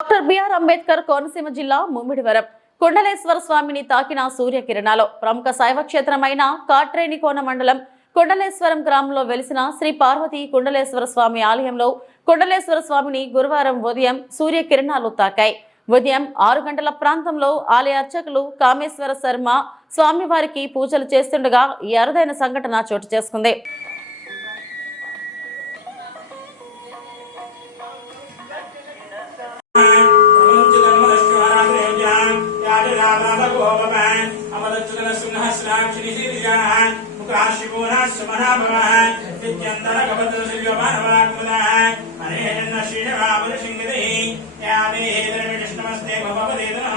Doctor BR Ambedkar Konaseema జిల్లా ముమ్మిడివరం. కుండలేశ్వర స్వామిని తాకిన సూర్యకిరణాలు. ప్రముఖ శైవ క్షేత్రమైన కాట్రేనికోన మండలం కుండలేశ్వరం గ్రామంలో వెలిసిన శ్రీ పార్వతి కుండలేశ్వర స్వామి ఆలయంలో కుండలేశ్వర స్వామిని గురువారం ఉదయం సూర్యకిరణాలు తాకాయి. ఉదయం ఆరు గంటల ప్రాంతంలో ఆలయ అర్చకులు కామేశ్వర శర్మ స్వామివారికి పూజలు చేస్తుండగా ఈ అరుదైన సంఘటన చోటు చేసుకుంది. रामनाथगोपमः अमदच्युतनसुनःस्राक्षिरिशीर्षणः मुखाशिवोनश्रमणः भवः नित्यन्तरगभद्रशिल्यमानवराकुलः अनेनशीषभापुरशिङ्गिरिः या देहेदरविष्णमस्ते भवपदेदनः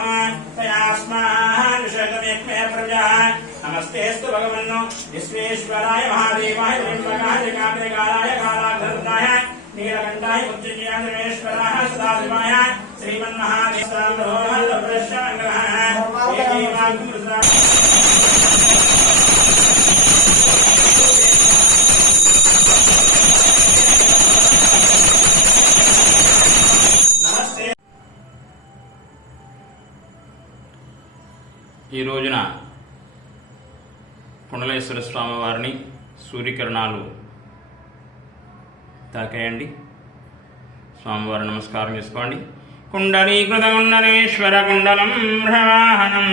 तयास्माः निषेधमेक्मे प्रजाः नमस्तेऽस्तु भगवन्नो, विश्वेश्वराय महादेवाय ब्रह्मकाय काम्यकाराय कालाधर्माय नीलकण्ठाय मुद्रिज्ञानमेश्वराय सदाशिवाय, श्रीमन्महादेव ఈ రోజున కుండలేశ్వర స్వామి వారిని సూర్యకిరణాలు తాకేయండి. స్వామివారి నమస్కారం చేసుకోండి. కుండలీకృత కుండలం భ్రవాహనం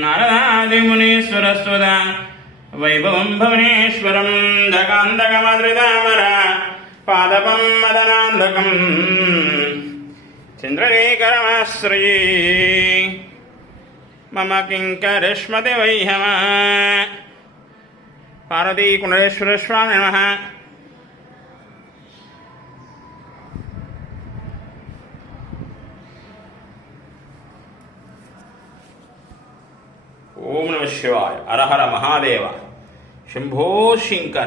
నారదాదిమునీశ్వరస్వద. వైభవం భువనేశ్వరం దకాంతకమదృదామర పాదపం మదనాంధకం. చంద్రలేకరమాశ్రయే మమ కింకరిష్మతి వైహమ పార్వతీ కుండలేశ్వర స్వామి నమ. ఓం నమ శివాయ. అరహర మహాదేవ. శంభో శంకర.